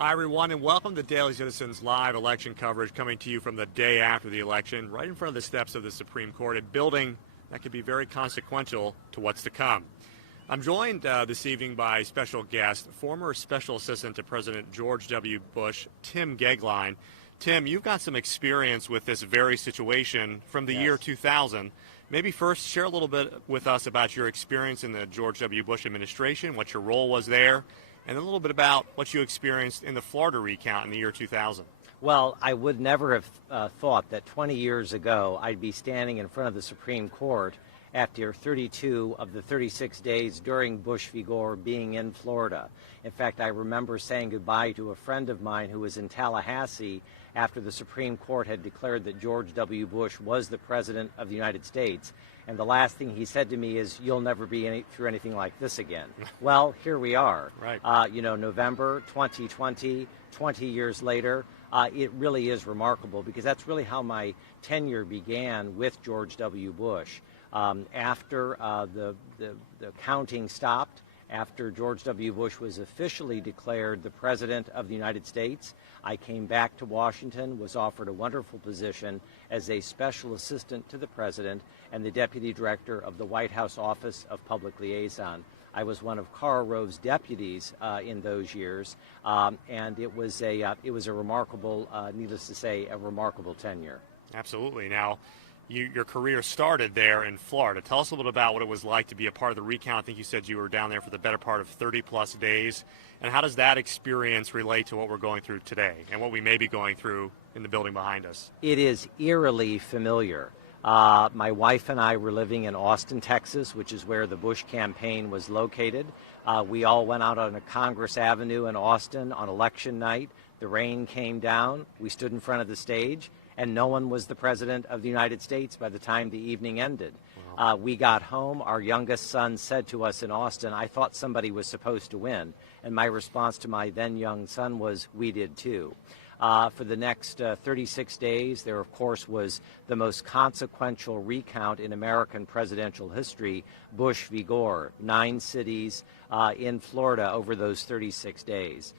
Hi, everyone, and welcome to Daily Citizen's live election coverage coming to you from the day after the election, right in front of the steps of the Supreme Court, a building that could be very consequential to what's to come. I'm joined this evening by special guest, former Special Assistant to President George W. Bush, Tim Goeglein. Tim, you've got some experience with this very situation from the year 2000. Maybe first share a little bit with us about your experience in the George W. Bush administration, what your role was there, and a little bit about what you experienced in the Florida recount in the year 2000. Well, I would never have thought that 20 years ago I'd be standing in front of the Supreme Court after 32 of the 36 days during Bush v. Gore being in Florida. In fact, I remember saying goodbye to a friend of mine who was in Tallahassee after the Supreme Court had declared that George W. Bush was the President of the United States. And the last thing he said to me is, "You'll never be through anything like this again." Well, here we are. Right. November 2020, 20 years later, it really is remarkable because that's really how my tenure began with George W. Bush. After the counting stopped, after George W. Bush was officially declared the President of the United States, I came back to Washington, was offered a wonderful position as a Special Assistant to the President and the Deputy Director of the White House Office of Public Liaison. I was one of Karl Rove's deputies in those years, and it was a remarkable, needless to say, a remarkable tenure. Absolutely. Now, your career started there in Florida. Tell us a little bit about what it was like to be a part of the recount. I think you said you were down there for the better part of 30-plus days. And how does that experience relate to what we're going through today and what we may be going through in the building behind us? It is eerily familiar. My wife and I were living in Austin, Texas, which is where the Bush campaign was located. We all went out on a Congress Avenue in Austin on election night. The rain came down. We stood in front of the stage, and no one was the President of the United States by the time the evening ended. Wow. We got home. Our youngest son said to us in Austin, "I thought somebody was supposed to win." And my response to my then young son was, "We did too." For the next 36 days, there, of course, was the most consequential recount in American presidential history, Bush v. Gore, 9 cities in Florida over those 36 days.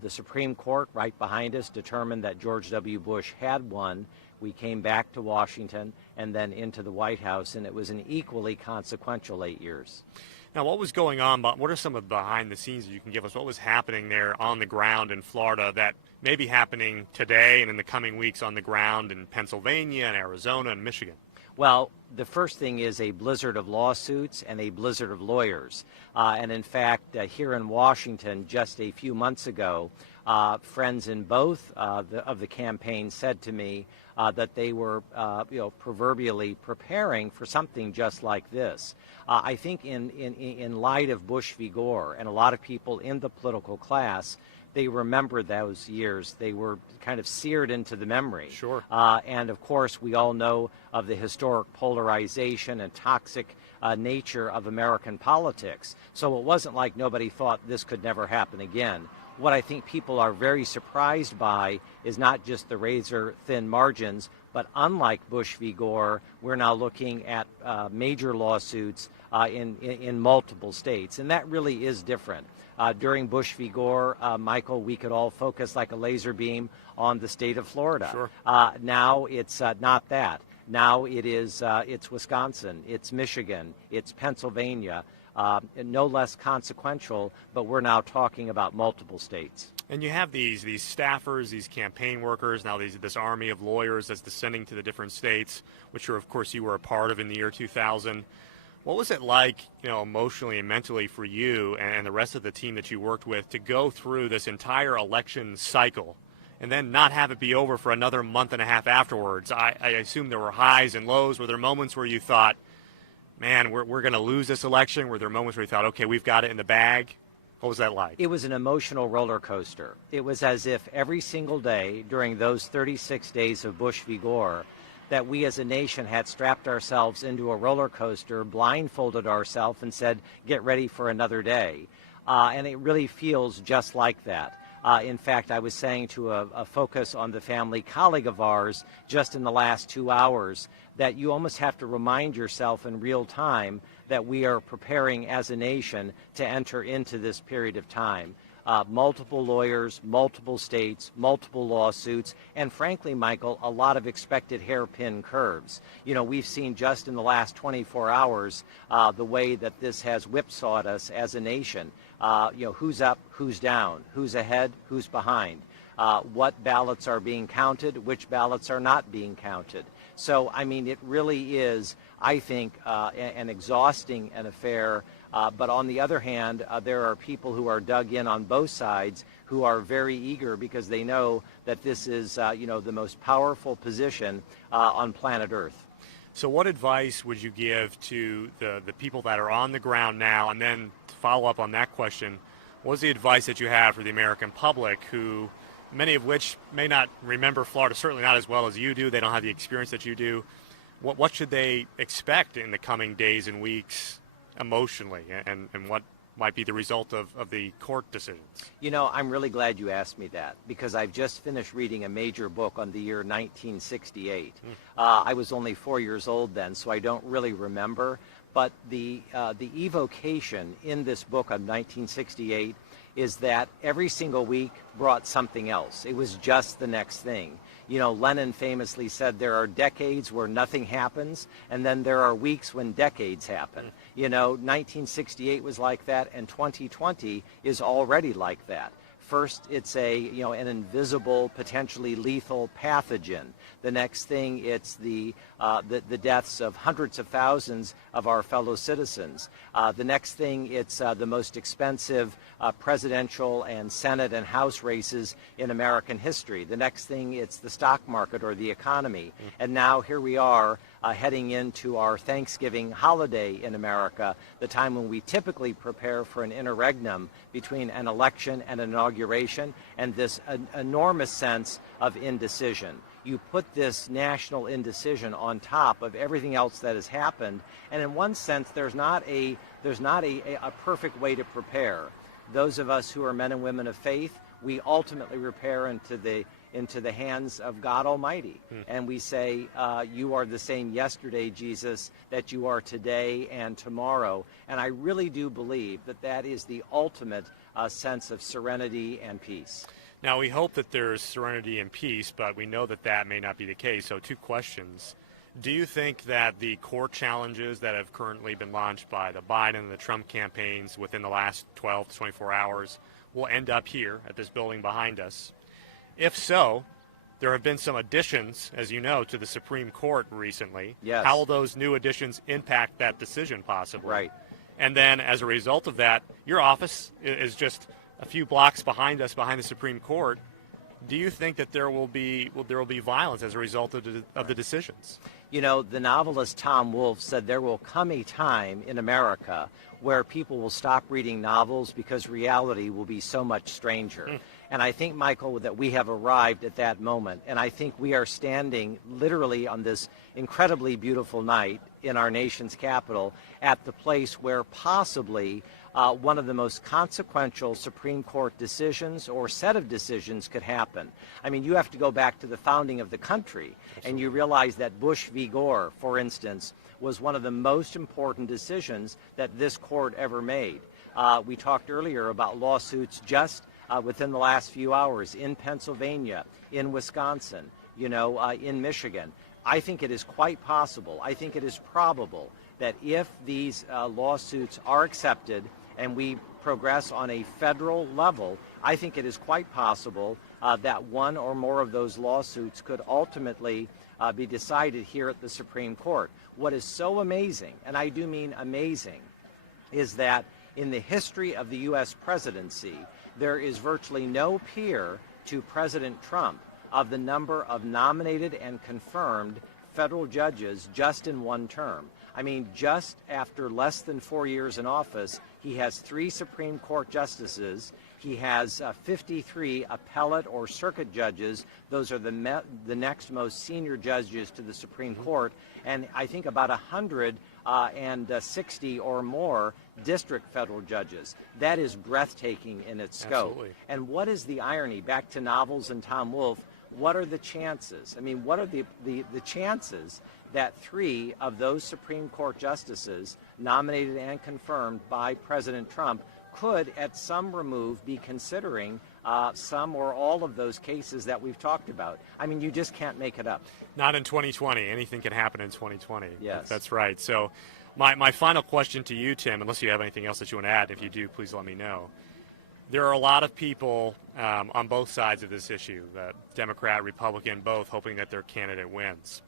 The Supreme Court, right behind us, determined that George W. Bush had won. We came back to Washington and then into the White House, and it was an equally consequential 8 years. Now, what was going on? What are some of the behind the scenes that you can give us? What was happening there on the ground in Florida that may be happening today and in the coming weeks on the ground in Pennsylvania and Arizona and Michigan? Well, the first thing is a blizzard of lawsuits and a blizzard of lawyers. And in fact, here in Washington, just a few months ago, friends in both of the campaigns said to me that they were, proverbially preparing for something just like this. I think in light of Bush v. Gore and a lot of people in the political class, they remember those years. They were kind of seared into the memory. Sure. And of course, we all know of the historic polarization and toxic nature of American politics. So it wasn't like nobody thought this could never happen again. What I think people are very surprised by is not just the razor-thin margins, but unlike Bush v. Gore, we're now looking at major lawsuits in multiple states, and that really is different. During Bush v. Gore, Michael, we could all focus like a laser beam on the state of Florida. Sure. Now it's not that. Now it's Wisconsin, it's Michigan, it's Pennsylvania. No less consequential, but we're now talking about multiple states. And you have these staffers, these campaign workers, now this army of lawyers that's descending to the different states, which of course you were a part of in the year 2000. What was it like, emotionally and mentally for you and the rest of the team that you worked with to go through this entire election cycle and then not have it be over for another month and a half afterwards? I assume there were highs and lows. Were there moments where you thought, man, we're going to lose this election? Were there moments where you thought, okay, we've got it in the bag? What was that like? It was an emotional roller coaster. It was as if every single day during those 36 days of Bush v. Gore that we as a nation had strapped ourselves into a roller coaster, blindfolded ourselves, and said, get ready for another day. And it really feels just like that. In fact, I was saying to a Focus on the Family colleague of ours just in the last 2 hours that you almost have to remind yourself in real time that we are preparing as a nation to enter into this period of time. multiple lawyers, multiple states, multiple lawsuits, and frankly, Michael, a lot of expected hairpin curves. You know, we've seen just in the last 24 hours the way that this has whipsawed us as a nation. You know, who's up, who's down, who's ahead, who's behind. What ballots are being counted, which ballots are not being counted. So, I mean, it really is, I think, an exhausting affair. But on the other hand, there are people who are dug in on both sides who are very eager because they know that this is, you know, the most powerful position on planet Earth. So what advice would you give to the people that are on the ground now? And then to follow up on that question, what's the advice that you have for the American public who, many of which may not remember Florida, certainly not as well as you do. They don't have the experience that you do. What should they expect in the coming days and weeks emotionally, and what might be the result of the court decisions? You know, I'm really glad you asked me that because I've just finished reading a major book on the year 1968. I was only 4 years old then, so I don't really remember. But the evocation in this book of 1968 is that every single week brought something else. It was just the next thing. You know, Lenin famously said there are decades where nothing happens, and then there are weeks when decades happen. You know, 1968 was like that, and 2020 is already like that. First, it's an invisible, potentially lethal pathogen. The next thing, it's the deaths of hundreds of thousands of our fellow citizens. The next thing, it's the most expensive presidential and Senate and House races in American history. The next thing, it's the stock market or the economy. And now here we are heading into our Thanksgiving holiday in America, the time when we typically prepare for an interregnum between an election and an inauguration, and this enormous sense of indecision. You put this national indecision on top of everything else that has happened, and in one sense, there's not a perfect way to prepare. Those of us who are men and women of faith, we ultimately repair into the hands of God Almighty. And we say, you are the same yesterday, Jesus, that you are today and tomorrow. And I really do believe that that is the ultimate sense of serenity and peace. Now, we hope that there's serenity and peace, but we know that that may not be the case. So 2 questions. Do you think that the court challenges that have currently been launched by the Biden and the Trump campaigns within the last 12 to 24 hours will end up here at this building behind us? If so, there have been some additions, as you know, to the Supreme Court recently. Yes. How will those new additions impact that decision possibly? Right. And then as a result of that, your office is just a few blocks behind us, behind the Supreme Court. Do you think that there will be violence as a result of the decisions? You know, the novelist Tom Wolfe said there will come a time in America where people will stop reading novels because reality will be so much stranger. And I think, Michael, that we have arrived at that moment. And I think we are standing literally on this incredibly beautiful night in our nation's capital at the place where possibly one of the most consequential Supreme Court decisions or set of decisions could happen. I mean, you have to go back to the founding of the country, and you realize that Bush v. Gore, for instance, was one of the most important decisions that this court ever made. We talked earlier about lawsuits just within the last few hours in Pennsylvania, in Wisconsin, in Michigan. I think it is quite possible, I think it is probable that if these lawsuits are accepted and we progress on a federal level, I think it is quite possible that one or more of those lawsuits could ultimately be decided here at the Supreme Court. What is so amazing, and I do mean amazing, is that in the history of the U.S. presidency, there is virtually no peer to President Trump of the number of nominated and confirmed federal judges just in one term. I mean, just after less than 4 years in office, he has 3 Supreme Court justices. He has 53 appellate or circuit judges. Those are the next most senior judges to the Supreme Court. And I think about 160 or more district federal judges. That is breathtaking in its scope. Absolutely. And what is the irony? Back to novels and Tom Wolfe, what are the chances? I mean, what are the chances that 3 of those Supreme Court justices nominated and confirmed by President Trump could at some remove be considering some or all of those cases that we've talked about. I mean, you just can't make it up. Not in 2020. Anything can happen in 2020. Yes. That's right. So my final question to you, Tim, unless you have anything else that you want to add, if you do, please let me know. There are a lot of people on both sides of this issue, Democrat, Republican, both, hoping that their candidate wins.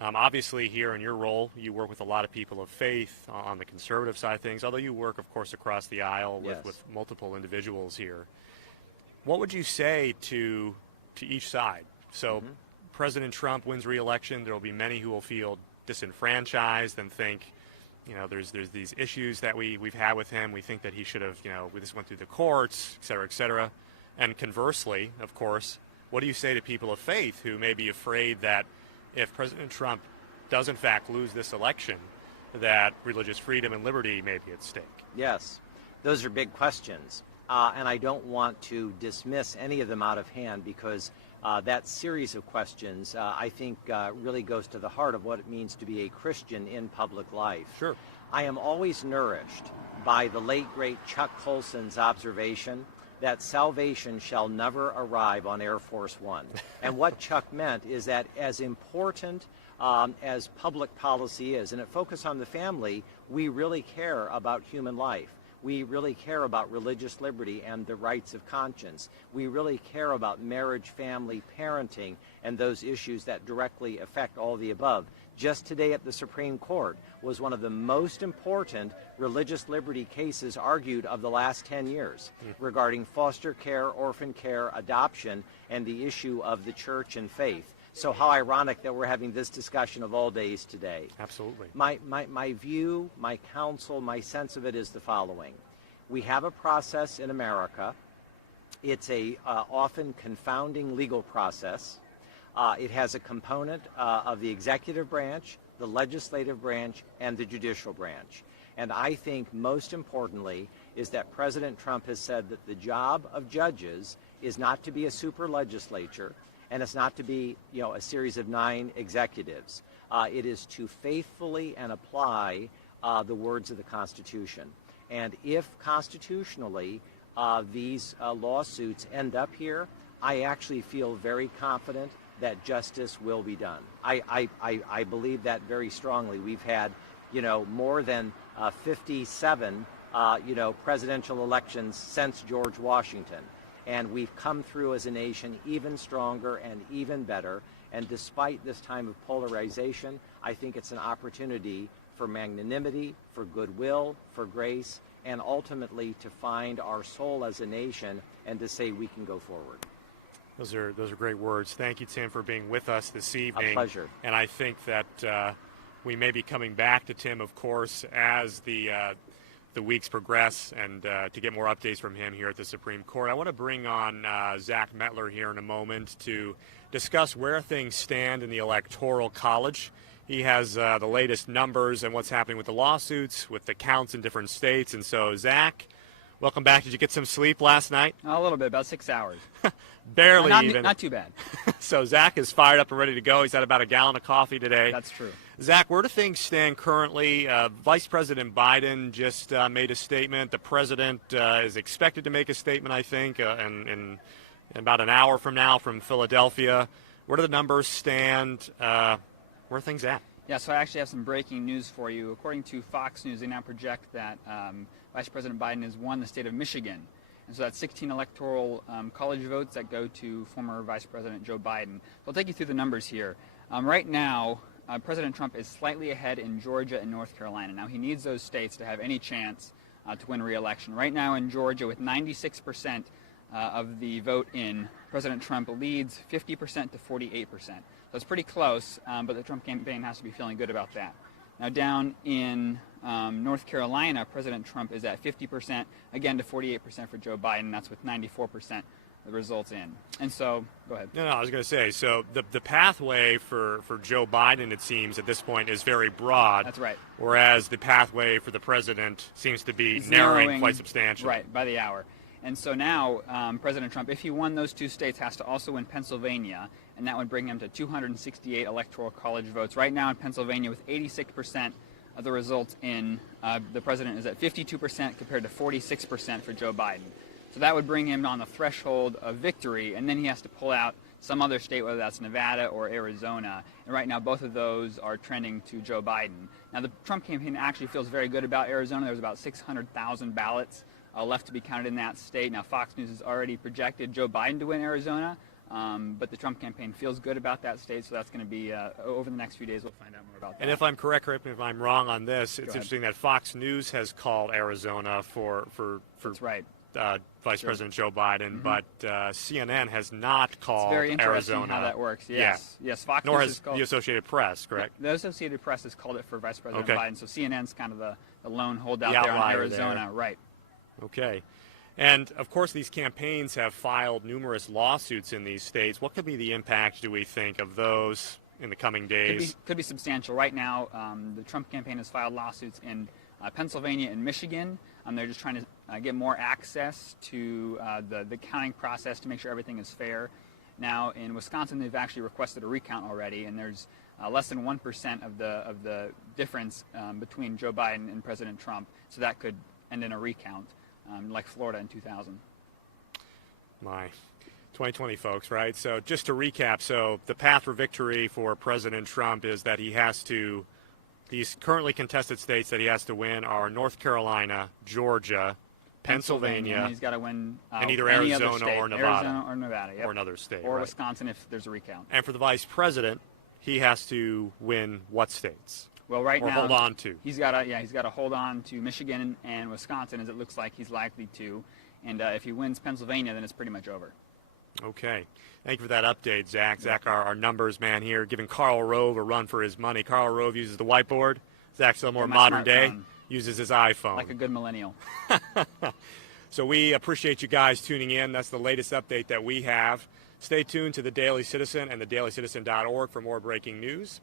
Obviously, here in your role, you work with a lot of people of faith on the conservative side of things, although you work, of course, across the aisle with multiple individuals here. What would you say to each side? So President Trump wins re-election. There will be many who will feel disenfranchised and think, there's these issues that we've had with him. We think that he should have, we just went through the courts, et cetera, et cetera. And conversely, of course, what do you say to people of faith who may be afraid that if President Trump does in fact lose this election, that religious freedom and liberty may be at stake? Yes, those are big questions. And I don't want to dismiss any of them out of hand because that series of questions, I think, really goes to the heart of what it means to be a Christian in public life. Sure. I am always nourished by the late, great Chuck Colson's observation that salvation shall never arrive on Air Force One. And what Chuck meant is that as important as public policy is, and it focuses on the family, we really care about human life. We really care about religious liberty and the rights of conscience. We really care about marriage, family, parenting, and those issues that directly affect all the above. Just today at the Supreme Court was one of the most important religious liberty cases argued of the last 10 years regarding foster care, orphan care, adoption, and the issue of the church and faith. So how ironic that we're having this discussion of all days today. Absolutely. My view, my counsel, my sense of it is the following. We have a process in America. It's a often confounding legal process. It has a component of the executive branch, the legislative branch, and the judicial branch. And I think most importantly is that President Trump has said that the job of judges is not to be a super legislature, and it's not to be, a series of 9 executives. It is to faithfully and apply the words of the Constitution. And if constitutionally these lawsuits end up here, I actually feel very confident that justice will be done. I believe that very strongly. We've had, more than 57, presidential elections since George Washington. And we've come through as a nation even stronger and even better. And despite this time of polarization, I think it's an opportunity for magnanimity, for goodwill, for grace, and ultimately to find our soul as a nation and to say we can go forward. Those are great words. Thank you, Tim, for being with us this evening. A pleasure. And I think that we may be coming back to Tim, of course, as the weeks progress and to get more updates from him here at the Supreme Court. I want to bring on Zach Mettler here in a moment to discuss where things stand in the Electoral College. He has the latest numbers and what's happening with the lawsuits, with the counts in different states. And so, Zach, welcome back. Did you get some sleep last night? A little bit, about 6 hours. Barely even. Not too bad. So Zach is fired up and ready to go. He's had about a gallon of coffee today. That's true. Zach, where do things stand currently? Vice President Biden just made a statement. The president is expected to make a statement, I think, in about an hour from now from Philadelphia. Where do the numbers stand? Where are things at? Yeah, so I actually have some breaking news for you. According to Fox News, they now project that Vice President Biden has won the state of Michigan. And so that's 16 electoral college votes that go to former Vice President Joe Biden. So I'll take you through the numbers here. Right now, President Trump is slightly ahead in Georgia and North Carolina. Now, he needs those states to have any chance to win re-election. Right now in Georgia, with 96% of the vote in, President Trump leads 50% to 48%. So it's pretty close, but the Trump campaign has to be feeling good about that. Now down in North Carolina, President Trump is at 50%, again to 48% for Joe Biden. That's with 94% the results in. And so, go ahead. No, I was going to say, so the pathway for Joe Biden, it seems, at this point is very broad. That's right. Whereas the pathway for the president seems to be narrowing quite substantially. Right, by the hour. And so now, President Trump, if he won those 2 states, has to also win Pennsylvania, and that would bring him to 268 electoral college votes. Right now in Pennsylvania, with 86% the results in the president is at 52% compared to 46% for Joe Biden. So that would bring him on the threshold of victory, and then he has to pull out some other state, whether that's Nevada or Arizona. And right now, both of those are trending to Joe Biden. Now, the Trump campaign actually feels very good about Arizona. There's about 600,000 ballots left to be counted in that state. Now, Fox News has already projected Joe Biden to win Arizona, but the Trump campaign feels good about that state, so that's going to be over the next few days. We'll find out more about that. And if I'm correct me if I'm wrong on this, it's interesting that Fox News has called Arizona for That's right. Vice President Joe Biden, but CNN has not called It's very interesting Arizona. how that works. Yes, yes. Fox Nor News has is called, the Associated Press, correct? The Associated Press has called it for Vice President Okay. Biden, so CNN's kind of the lone holdout The there on outlier Arizona, there. right? Okay. And, of course, these campaigns have filed numerous lawsuits in these states. What could be the impact, do we think, of those in the coming days? Could be substantial. Right now, the Trump campaign has filed lawsuits in Pennsylvania and Michigan. They're just trying to get more access to the counting process to make sure everything is fair. Now, in Wisconsin, they've actually requested a recount already, and there's less than 1% of the difference between Joe Biden and President Trump, so that could end in a recount, like Florida in 2000. My 2020, folks, right? So just to recap, so the path for victory for President Trump is that he has to, these currently contested states that he has to win are North Carolina, Georgia, Pennsylvania, And he's got to win and either any Arizona other state. or Nevada. Arizona or Nevada, yep. or another state, Or right? Wisconsin if there's a recount. And for the vice president, he has to win what states? Well, right Or now, hold on to. He's got to hold on to Michigan and Wisconsin, as it looks like he's likely to. And if he wins Pennsylvania, then it's pretty much over. Okay. Thank you for that update, Zach. Zach, our numbers man here, giving Karl Rove a run for his money. Karl Rove uses the whiteboard. Zach's a little more my modern day, smartphone. uses his iPhone. Like a good millennial. So we appreciate you guys tuning in. That's the latest update that we have. Stay tuned to the Daily Citizen and thedailycitizen.org for more breaking news.